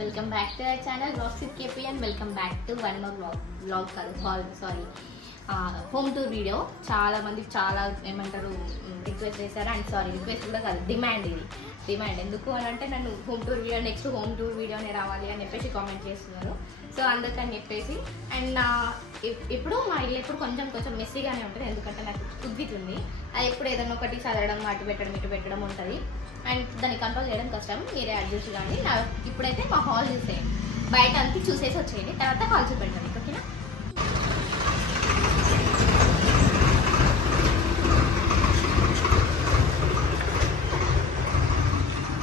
welcome back to our channel Vlogs with KP and welcome back to one more vlog home tour video. చాలా మంది చాలా ఏమంటారు request చేశారు and sorry request కూడా కాదు demand ఎందుకు అని అంటే నన్ను home tour video next home tour వీడియోనే రావాలి అని చెప్పేసి కామెంట్ చేస్తున్నారు. సో అందుకని చెప్పేసి అండ్ ఇప్పుడు మా ఇల్లు ఎప్పుడు కొంచెం మెస్సీగానే ఉంటుంది ఎందుకంటే నాకు ఉద్విత్ ఉంది. అది ఎప్పుడు ఏదైనా ఒకటి చదవడం అటు పెట్టడం ఇటు పెట్టడం ఉంటుంది అండ్ దాన్ని కంట్రోల్ చేయడం కష్టం. మీరే అడ్జస్ట్ కానీ ఇప్పుడైతే మా హాల్ చూసేయండి, బయట అంతా చూసేసి వచ్చేయండి, తర్వాత హాల్ చూపెట్టండి. ఓకేనా?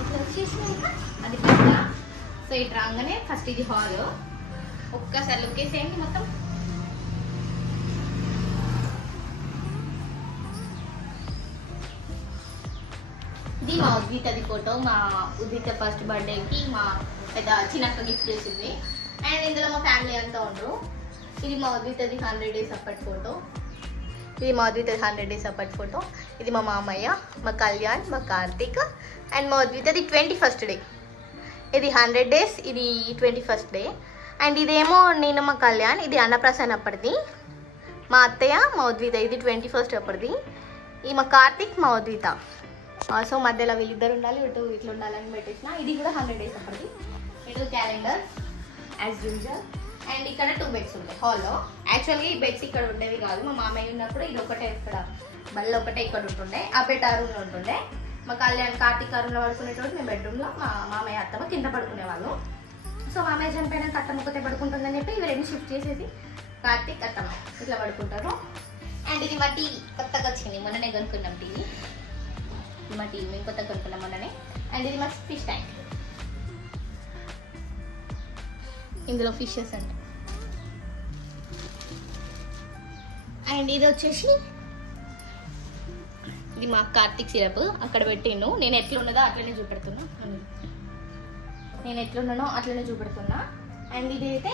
ఇట్లా వచ్చేసినాక అది పెద్ద. సో ఇటు రాగానే ఫస్ట్ ఇది హాల్, ఒక్కసారి లుక్ వేసేయండి మొత్తం. ఇది మా ఉద్వితది ఫోటో. మా ఉద్విత ఫస్ట్ బర్త్డేకి మా పెద్ద చిన్నక్క గిఫ్ట్ చేసింది అండ్ ఇందులో మా ఫ్యామిలీ అంతా ఉండరు. ఇది మా ఉద్వితది 100 days అప్పటి ఫోటో. ఇది మా మామయ్య, మా కళ్యాణ్, మా కార్తీక్ అండ్ మా ఉద్వితది 21st డే. ఇది 100 days, ఇది 21st డే. అండ్ ఇదేమో నేను మా కళ్యాణ్, ఇది అన్నప్రసన్న అప్పటిది. మా అత్తయ్య మా ఉద్విత, ఇది 21st అప్పటిది. ఇది మా కార్తీక్, మా ఉద్విత. సో మధ్యలో వీళ్ళిద్దరు ఉండాలి, ఇట్లా ఉండాలని పెట్టేసిన. ఇది కూడా 100 days అప్పటిది. ఇటు క్యాలెండర్ యాజ్ యూజువల్. అండ్ ఇక్కడ 2 బెడ్స్ ఉంటాయి హాల్లో. యాక్చువల్గా ఈ బెడ్స్ ఇక్కడ ఉండేవి కాదు. మా మామయ్య ఉన్నప్పుడు ఇది ఒకటే, ఇక్కడ బల్ల ఒకటే ఇక్కడ ఉంటుండే. ఆ బెడ్ ఆ రూమ్లో ఉంటుండే. మా కళ్యాణ్ కార్తీక్ ఆ రూమ్లో పడుకునేటప్పుడు మేము బెడ్రూమ్లో, మా మామయ్య అత్తమ్మ కింద పడుకునేవాళ్ళు. సో మామయ్య చనిపోయినాక అత్తమ్మ ఒకటే పడుకుంటుందని చెప్పి ఇవి 2 షిఫ్ట్ చేసేసి కార్తీక్ అత్తమ్మ ఇట్లా పడుకుంటారు. అండ్ ఇది మా టీవీ కొత్తగా వచ్చింది, మొన్ననే కొనుక్కున్నాం టీవీ. మా టీవీ మేము కొత్తగా కొనుక్కున్నాం మొన్ననే. అండ్ ఇది మా ఫిష్ ట్యాంక్, ఇందులో ఫిషెస్ అంట. అండ్ ఇది వచ్చేసి ఇది మా కార్తీక్ సిరప్ అక్కడ పెట్టిండు. నేను ఎట్లున్నదో అట్లనే చూపెడుతున్నా. అండ్ ఇది అయితే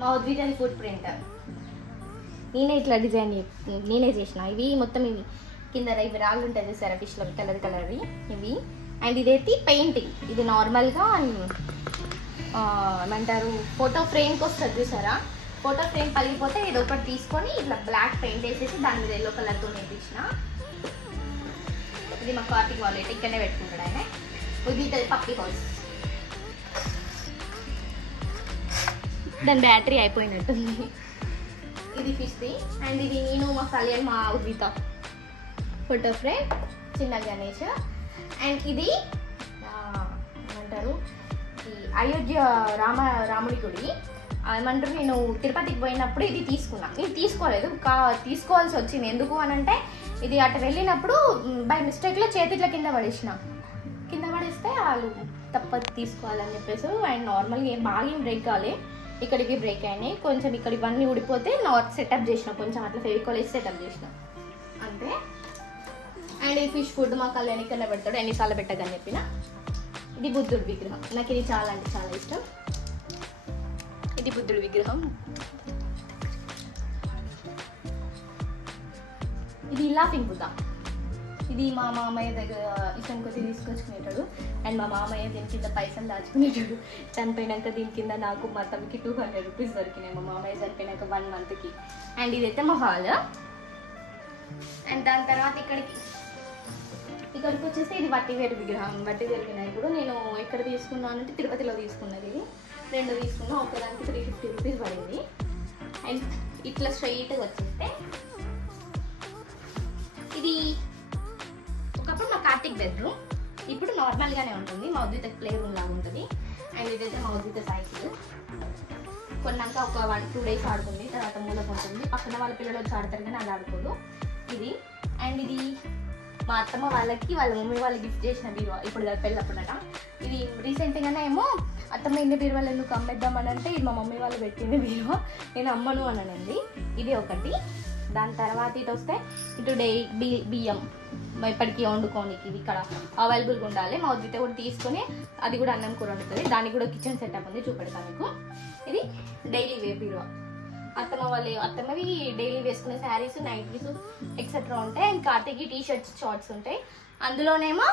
మా ఉద్వితని ఫుడ్ ప్రింట్. నేనే ఇట్లా డిజైన్ నేనే చేసిన. ఇవి మొత్తం ఇవి కింద ఇవి రాళ్ళు ఉంటుంది చూసారా ఫిష్లో కలర్వి ఇవి. అండ్ ఇదైతే పెయింటింగ్. ఇది నార్మల్గా ఏమంటారు ఫోటో ఫ్రేమ్కి వస్తుంది చూసారా. ఫోటో ఫ్రేమ్ పలిగిపోతే ఇది ఒకటి తీసుకొని ఇట్లా బ్లాక్ పెయింట్ వేసేసి దాని మీద ఎల్లో కలర్తో నేర్పించిన. ఇది మా కార్తీక్ వాలెట్, ఇక్కడనే పెట్టుకుంటాడు ఆయన. ఇది పప్పి హౌస్, దాని బ్యాటరీ అయిపోయినట్టుంది. ఇది ఫిష్ది. అండ్ ఇది నేను మా కళ్యాణ్ మా ఉద్విత ఫోటో ఫ్రేమ్, చిన్న గణేష్. అండ్ ఇది ఏమంటారు ఈ అయోధ్య రాముడి గుడి ఏమంటారు. నేను తిరుపతికి పోయినప్పుడు ఇది తీసుకున్నా. నేను తీసుకోలేదు, తీసుకోవాల్సి వచ్చింది. ఎందుకు అని అంటే ఇది అటు వెళ్ళినప్పుడు బై మిస్టేక్లో చేతిట్ల కింద పడేస్తే వాళ్ళు తప్పదు తీసుకోవాలని చెప్పేసి. అండ్ నార్మల్గా బాగా బ్రేక్ కాలే, ఇక్కడికి బ్రేక్ అయినాయి కొంచెం. ఇక్కడ ఇవన్నీ ఊడిపోతే సెటప్ చేసిన, కొంచెం అట్లా ఫెవికాల్ వేసి సెటప్ చేసిన అంతే. అండ్ ఈ ఫిష్ ఫుడ్ మా కళ్యాణ్ ఇక్కడ పెడతాడు, ఎన్నిసార్లు పెట్టదని చెప్పిన. ఇది బుద్ధుడి విగ్రహం, నాకు ఇది చాలా అంటే చాలా ఇష్టం. ఇది బుద్ధుడి విగ్రహం. ఇది లాఫింగ్ బుద్ధ. ఇది మా మామయ్య దగ్గర ఇష్టం కొద్ది తీసుకొచ్చుకునేటాడు. అండ్ మా మామయ్య దీని కింద పైసలు దాచుకునేటాడు. చనిపోయినాక దీని కింద నాకు మా తమ్మికి 200 rupees దొరికినాయి మా మామయ్య చనిపోయినాక 1 monthకి. అండ్ ఇదైతే మా హాల్. అండ్ దాని తర్వాత ఇక్కడికి వచ్చేస్తే ఇది వట్టివేరు విగ్రహం. వట్టివేరు వినాయకుడు నేను ఎక్కడ తీసుకున్నాను అంటే తిరుపతిలో తీసుకున్నది. ఇది 2 తీసుకున్నా, ఒకదానికి 350 rupees పడింది. అండ్ ఇట్లా స్ట్రైట్గా వచ్చేస్తే ఇది ఒకప్పుడు మా కార్తీక్ బెడ్రూమ్, ఇప్పుడు నార్మల్గానే ఉంటుంది. మా ఉద్విత ప్లే రూమ్ లాగా ఉంటుంది. అండ్ ఇదైతే మా ఉద్విత సైకిల్. కొన్నాక ఒక 1-2 days ఆడుతుంది, తర్వాత మూలకు ఉంటుంది. పక్కన వాళ్ళ పిల్లలు వచ్చి ఆడతారు కానీ అది ఆడుకోదు ఇది. అండ్ ఇది మా అత్తమ్మ వాళ్ళ మమ్మీ వాళ్ళు గిఫ్ట్ చేసిన బీరువా, ఇప్పుడు పెళ్ళప్పుడట. ఇది రీసెంట్గానే ఏమో అత్తమ్మ ఇన్ని బీరువాలు ఎందుకు అమ్మేద్దామని అంటే ఇది మా మమ్మీ వాళ్ళు పెట్టింది బీరువా, నేను అమ్మను అనండి. ఇది ఒకటి. దాని తర్వాత ఇటు వస్తే ఇటు బియ్యం ఇప్పటికీ వండుకోనికి ఇది ఇక్కడ అవైలబుల్గా ఉండాలి. మా ఉద్విత కూడా తీసుకొని అది కూడా అన్నం కూర వండుతుంది. దానికి కూడా కిచెన్ సెటప్ ఉంది, చూపెడతాను మీకు. ఇది డైలీ వే బీరువా. అత్తమ్మవి డైలీ వేసుకునే శారీస్, నైటీస్ ఎక్సెట్రా ఉంటాయి. అండ్ కార్తీకి టీ షర్ట్స్, షార్ట్స్ ఉంటాయి. అందులోనేమో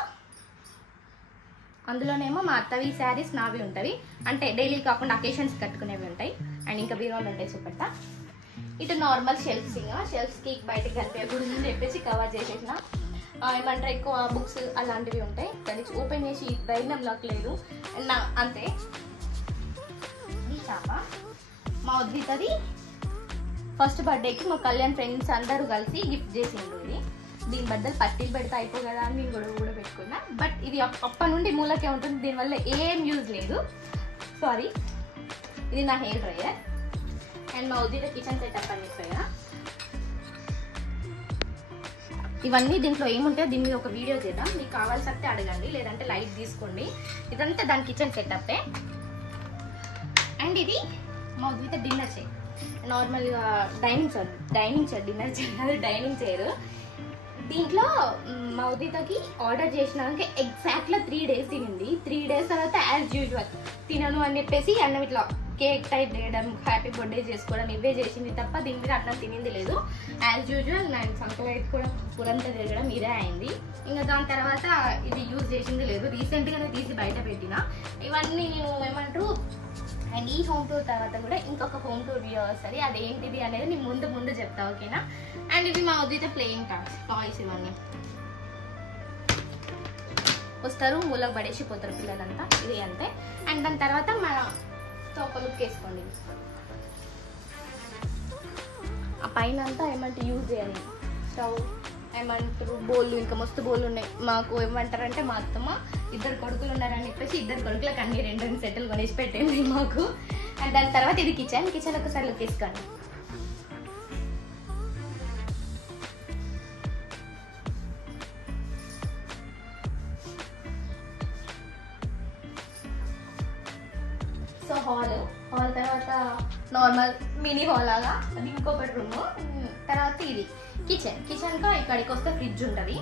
అందులోనేమో మా అత్తవి శారీస్ నావి ఉంటాయి, అంటే డైలీ కాకుండా అకేషన్స్ కట్టుకునేవి ఉంటాయి. అండ్ ఇంకా బీరువాలు ఉంటాయి చూపెడతా. ఇటు నార్మల్ షెల్ఫ్స్, ఇంకా షెల్ఫ్స్కి బయటకి కనిపించకూడదు అని చెప్పేసి కవర్ చేసేసిన. ఏమంటారు ఎక్కువ బుక్స్ అలాంటివి ఉంటాయి. దాన్ని ఓపెన్ చేసి ధైర్యం లాక్ లేదు అంతే. ఈ చాప మా ఉద్వితది ఫస్ట్ బర్త్డేకి మా కళ్యాణ్ ఫ్రెండ్స్ అందరూ కలిసి గిఫ్ట్ చేసిండ్రు. ఇది దీని బద్దలు పట్టీలు పెడితే అయిపో కదా అని నేను కూడా పెట్టుకున్నా. బట్ ఇది అప్పటి నుండి మూలకే ఉంటుంది, దీనివల్ల ఏం యూజ్ లేదు. సారీ. ఇది నా హెయిర్ డ్రైయర్. అండ్ మా ఉద్దిత కిచెన్ సెటప్ అని చెప్పాయి కదా, ఇవన్నీ దీంట్లో ఏముంటాయో దీని మీద ఒక వీడియో చేద్దాం. మీకు కావాల్సి అడగండి, లేదంటే లైట్ తీసుకోండి. ఇదంతా దాని కిచెన్ సెటప్పే. అండ్ ఇది మా ఉద్దిత డిన్నర్ చైర్, నార్మల్గా డైనింగ్ చైర్ డిన్నర్ చైర్ కాదు, డైనింగ్ చైర్. దీంట్లో మా ఉదితకి ఆర్డర్ చేసినాక ఎగ్జాక్ట్గా 3 days తినింది. 3 days తర్వాత యాజ్ యూజువల్ తినను అని చెప్పేసి అన్నం ఇట్లా కేక్ టైప్ చేయడం, హ్యాపీ బర్త్డే చేసుకోవడం ఇవే చేసింది తప్ప దీని మీద అన్నం తినింది లేదు. యాజ్ యూజువల్ నేను సంకలైట్ కూడా పురంతా తిరగడం ఇదే అయింది. ఇంకా దాని తర్వాత ఇది యూజ్ చేసింది లేదు. రీసెంట్గానే తీసి బయట పెట్టిన. ఇవన్నీ నేను ఏమంటారు, అండ్ ఈ హోమ్ టూర్ తర్వాత కూడా ఇంకొక హోమ్ టూర్ వీడియో వస్తుంది, అదేంటిది అనేది నేను ముందు చెప్తా, ఓకేనా. అండ్ ఇవి మా ఉద్దిత ప్లేయింగ్ టాయ్స్, ఇవన్నీ వస్తారు మూలకు పడేసిపోతారు పిల్లలంతా, ఇది అంతే. అండ్ దాని తర్వాత మన తోపలుకి వేసుకోండి. ఆ పైన అంతా ఏమంటే యూజ్ చేయాలి. స్టవ్ ఏమంటారు, బోళ్ళు, ఇంకా మస్తు బోళ్ళు ఉన్నాయి. మాకు ఏమంటారంటే మా అత్తమ్మ 2 కొడుకులు ఉన్నారని చెప్పేసి 2 కొడుకులకు అన్ని 2 సెటిల్ కొనేసి పెట్టింది మాకు. అండ్ దాని తర్వాత ఇది కిచెన్ ఒకసారి లుక్ వేసుకోండి. సో హాల్ తర్వాత నార్మల్ మినీ హాల్ లాగా, అది ఇంకో బెడ్రూమ్. తర్వాత ఇది కిచెన్గా ఇక్కడికి వస్తే ఫ్రిడ్జ్ ఉంటుంది.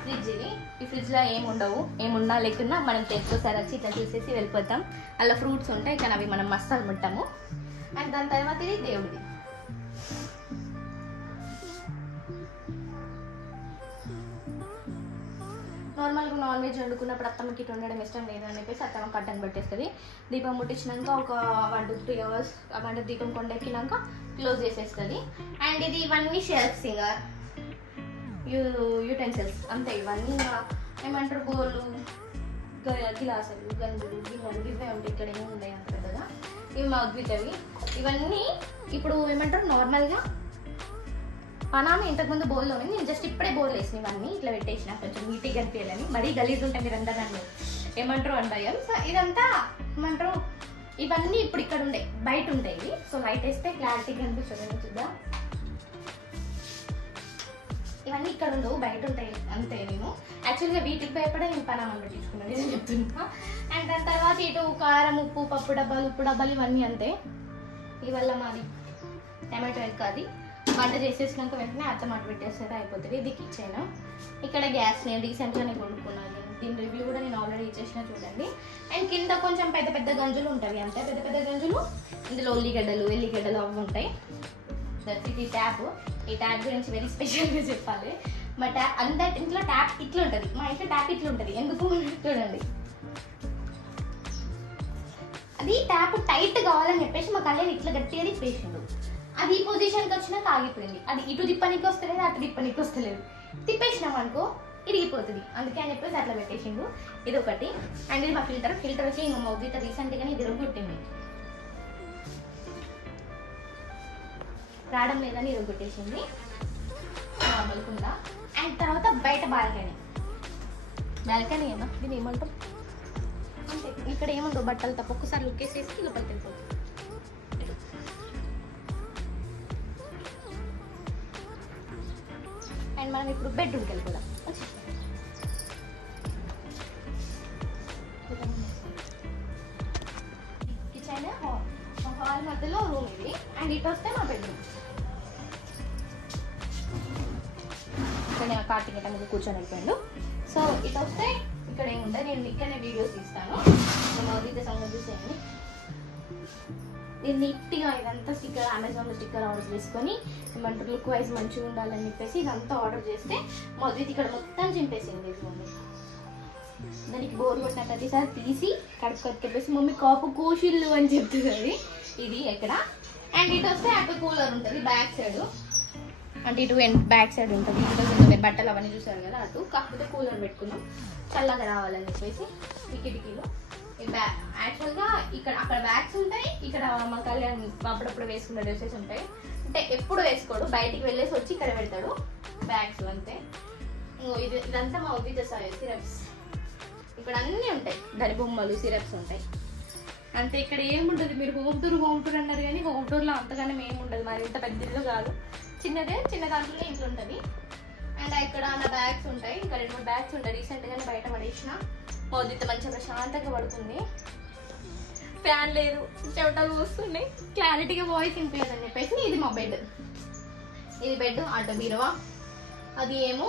ఫ్రిడ్జ్ ఇది, ఈ ఫ్రిడ్జ్లో ఏమున్నా లేకున్నా మనం తెచ్చుకోసారి వచ్చి ఇట్లా చూసేసి వెళ్ళిపోతాం. అలా ఫ్రూట్స్ ఉంటాయి కానీ అవి మనం మసాలు ముట్టాము. అండ్ దాని తర్వాత ఇది దేవుడిది. నార్మల్గా నాన్ వెజ్ వండుకున్నప్పుడు అత్తమ్మకి ఇటు ఉండడం ఇష్టం లేదు అని చెప్పేసి అత్తమ్మ కట్టను పెట్టేస్తుంది. దీపం ముట్టించినాక ఒక 1 to 3 hours అంటే దీపం కొండెక్కినాక క్లోజ్ చేసేస్తుంది. అండ్ ఇది ఇవన్నీ షెల్ఫ్స్, ఇంకా యూటెన్సిల్స్ అంతే. ఇవన్నీ ఏమంటారు, బోళ్ళు, గిలాసులు, గంజులు, గిన్నెలు ఇవే ఉంటాయి. ఇక్కడ ఏమి ఉన్నాయి అంత పెద్దగా. ఇవి మా ఉద్వితవి. ఇవన్నీ ఇప్పుడు ఏమంటారు నార్మల్గా పనామ ఇంతకుముందు బౌల్లో ఉంది, నేను జస్ట్ ఇప్పుడే బౌల్ వేసిన ఇవన్నీ ఇట్లా పెట్టేసిన కొంచెం నీట్గా కనిపించాలని. మరీ గలీజ్ ఉంటాయి, మీరు అందరూ నన్ను ఏమంటారు అంటారు. సో ఇదంతా ఏమంటారు, ఇవన్నీ ఇప్పుడు ఇక్కడ ఉండే బయట ఉంటాయి ఇవి. సో లైట్ వేస్తే క్లారిటీగా కనిపిస్తుంది చూద్దాం. ఇవన్నీ ఇక్కడ ఉండవు, బయట ఉంటాయి అంతే. నేను యాక్చువల్గా వీటికి భయపడే నేను పనామని పెట్టించుకున్నాను, నేను చెప్తున్నా. అండ్ దాని తర్వాత ఇటు కారం, ఉప్పు, పప్పు డబ్బాలు, ఉప్పు డబ్బాలు ఇవన్నీ అంతే. ఇవల్ల మాది టమాటో ఎగ్, అది వంట చేసేసినాక వెంటనే అత్తమాట పెట్టేస్తే అయిపోతుంది. ఇది కిచెన్. ఇక్కడ గ్యాస్ నేను రీసెంట్గానే కొనుక్కున్నాను, దీని రివ్యూ కూడా నేను ఆల్రెడీ ఇచ్చేసిన చూడండి. అండ్ కింద కొంచెం పెద్ద గంజులు ఉంటాయి అంతే, పెద్ద గంజులు. ఇందులో ఎల్లిగడ్డలు అవి ఉంటాయి. ఇది ట్యాప్. ఈ ట్యాప్ గురించి వెరీ స్పెషల్గా చెప్పాలి. మా ట్యాప్ అందరి ఇంట్లో ట్యాప్ ఇట్లా ఉంటుంది, మా ఇంట్లో ట్యాప్ ఇట్లా ఉంటుంది. ఎందుకు చూడండి, అది ట్యాప్ టైట్ కావాలని చెప్పేసి మా కళ్యాణ్ ఇట్లా గట్టిగా తిప్పేసిండు. అది ఈ పొజిషన్కి వచ్చినాక ఆగిపోయింది. అది ఇటు తిప్పనికి వస్తలేదు, అటు తిప్పనికి వస్తలేదు. తిప్పేసినాం అనుకో ఇరిగిపోతుంది, అందుకే అని చెప్పేసి అట్లా పెట్టేసిండు. ఇది ఒకటి. అండ్ ఇది మా ఫిల్టర్ వచ్చి ఇంకా మా ఉద్దిత రీసెంట్గానే ఇది రొగ్గొట్టింది, రావడం లేదని ఇరగొట్టేసింది నార్మల్ కుండ. అండ్ తర్వాత బయట బాల్కనీ ఏమో దీన్ని ఏమంటారు అంటే, ఇక్కడ ఏముండవు బట్టలు తప్ప. ఒక్కసారి లుక్ వేసేసి లోపలికి వెళ్ళిపోతుంది. అండ్ మనం ఇప్పుడు బెడ్రూమ్కి వెళ్ళిపోదాం. కిచెన్, హాల్ మధ్యలో రూమ్ ఇది. అండ్ ఇటు వస్తే మా బెడ్రూమ్. ఇక్కడ కార్తీక మీద కూర్చొని వెళ్ళిపోయాడు. సో ఇటు వస్తే ఇక్కడ ఏముంటుంది, నేను ఇక్కడనే వీడియోస్ తీస్తాను. మౌదిత సంగతి చూసేయండి. నేను నీట్గా ఇదంతా స్టిక్కర్ అమెజాన్లో స్టిక్కర్ ఆర్డర్ చేసుకొని ఏమంటారు లుక్ వైజ్ మంచిగా ఉండాలని చెప్పేసి ఇదంతా ఆర్డర్ చేస్తే మౌదిత ఇక్కడ మొత్తం చింపేసింది. ఇదిగోండి దానికి బోర్ కొట్టిన ప్రతిసారి తీసి కడుక్కొచ్చేసి మమ్మీ కాపు కోషిల్లు అని చెప్తుంది. ఇది ఎక్కడ అండ్ ఇటు వస్తే అటు కూలర్ ఉంటుంది బ్యాక్ సైడ్, అంటే ఇటు బ్యాక్ సైడ్ ఉంటుంది. ఇటు బట్టలు అవన్నీ చూసారు కదా అటు, కాకపోతే కూలర్ పెట్టుకున్నాం చల్లగా రావాలని చెప్పేసి. ఈ కిటికీలో యాక్చువల్గా ఇక్కడ అక్కడ బ్యాగ్స్ ఉంటాయి, ఇక్కడ మా కళ్యాణ్ అప్పుడప్పుడు వేసుకున్న డ్రెస్సెస్ ఉంటాయి. అంటే ఎప్పుడు వేసుకోడు, బయటికి వెళ్ళేసి వచ్చి ఇక్కడ పెడతాడు బ్యాగ్స్ అంతే. ఇదంతా మా ఉద్దిత సిరప్స్, ఇక్కడ అన్నీ ఉంటాయి, దాని బొమ్మలు సిరప్స్ ఉంటాయి అంతే. ఇక్కడ ఏముంటుంది, మీరు హోమ్ టూర్ అన్నారు కానీ హోమ్ టూర్లో అంతగానే ఏముండదు, మరి ఇంత పెద్ద ఇల్లు కాదు, చిన్నదే, చిన్న దాంట్లోనే ఇంట్లో ఉంటుంది. అండ్ ఇక్కడ నా బ్యాగ్స్ ఉంటాయి, ఇంకా 2-3 బ్యాగ్స్ ఉంటాయి. రీసెంట్గానే బయట పడేసిన. మా ఉద్దిత మంచిగా ప్రశాంతంగా పడుతుంది, ఫ్యాన్ లేదు, చెమటలు వస్తున్నాయి, క్లారిటీగా వాయిస్ వినిపించదని చెప్పేసి. ఇది మా బెడ్, ఇది బెడ్, అటు బీరువా. అది ఏమో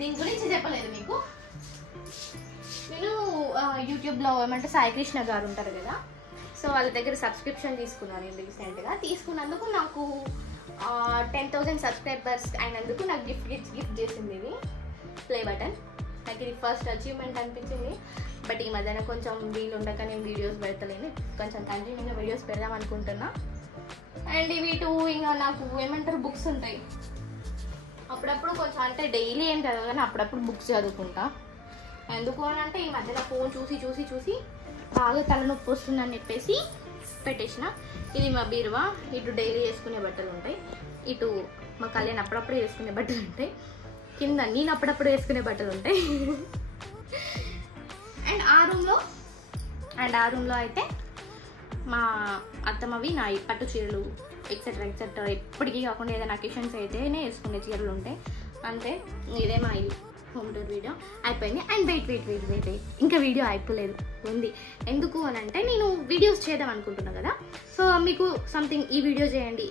దీని గురించి చెప్పలేదు మీకు. నేను యూట్యూబ్లో ఏమంటే సాయి కృష్ణ గారు ఉంటారు కదా, సో వాళ్ళ దగ్గర సబ్స్క్రిప్షన్ తీసుకున్నాను నేను రీసెంట్గా. తీసుకున్నందుకు నాకు 10,000 సబ్స్క్రైబర్స్ అయినందుకు నాకు గిఫ్ట్ చేసింది ఇది ప్లే బటన్. నాకు ఇది ఫస్ట్ అచీవ్మెంట్ అనిపించింది. బట్ ఈ మధ్యన కొంచెం వీలు ఉండక నేను వీడియోస్ పెడతలేను, కొంచెం కంటిన్యూగా వీడియోస్ పెడదాం అనుకుంటున్నా. అండ్ ఇవి ఇంకా నాకు ఏమంటారు బుక్స్ ఉంటాయి, అప్పుడప్పుడు కొంచెం అంటే డైలీ ఏం చదవదు కానీ అప్పుడప్పుడు బుక్స్ చదువుకుంటా. ఎందుకు అని అంటే ఈ మధ్యలో ఫోన్ చూసి బాగా తలనొప్పి వస్తుందని చెప్పేసి పెట్టేసిన. ఇది మా బీరువా, ఇటు డైలీ వేసుకునే బట్టలు ఉంటాయి, ఇటు మా కళ్యాణ్ అప్పుడప్పుడు వేసుకునే బట్టలు ఉంటాయి, కింద నేను అప్పుడప్పుడు వేసుకునే బట్టలు ఉంటాయి. అండ్ ఆ రూమ్లో అయితే మా అత్తమ్మవి నా పట్టు చీరలు ఎక్సెట్రా ఎప్పటికీ కాకుండా ఏదైనా అకేషన్స్ అయితేనే వేసుకునే చీరలు ఉంటాయి అంతే. ఇదే మా ఇల్లు హోమ్ టూర్ వీడియో అయిపోయింది. అండ్ వెయిట్ ఇంకా వీడియో అయిపోలేదు, ఉంది. ఎందుకు అని అంటే నేను వీడియోస్ చేద్దాం అనుకుంటున్నాను కదా, సో మీకు సంథింగ్ ఈ వీడియో చేయండి,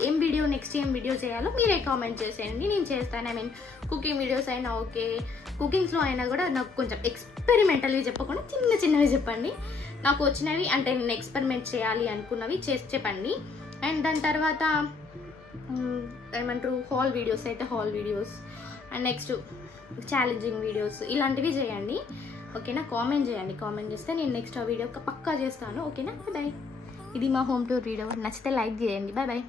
నెక్స్ట్ ఏం వీడియో చేయాలో మీరే కామెంట్ చేసేయండి, నేను చేస్తాను. ఐ మీన్ కుకింగ్ వీడియోస్ అయినా ఓకే, కుకింగ్స్లో అయినా కూడా నాకు కొంచెం ఎక్స్పెరిమెంటల్వి చెప్పకుండా చిన్నవి చెప్పండి. నాకు వచ్చినవి అంటే నేను ఎక్స్పెరిమెంట్ చేయాలి అనుకున్నవి చేసి చెప్పండి. అండ్ దాని తర్వాత ఏమంటారు హాల్ వీడియోస్ అయితే hall videos, and next challenging videos ఇలాంటివి చేయండి ఓకేనా. కామెంట్ చేయండి, కామెంట్ చేస్తే నేను నెక్స్ట్ ఆ వీడియో పక్కా చేస్తాను ఓకేనా. బాయ్. ఇది మా హోమ్ టూర్ వీడియో, నచ్చితే లైక్ చేయండి. బాయ్.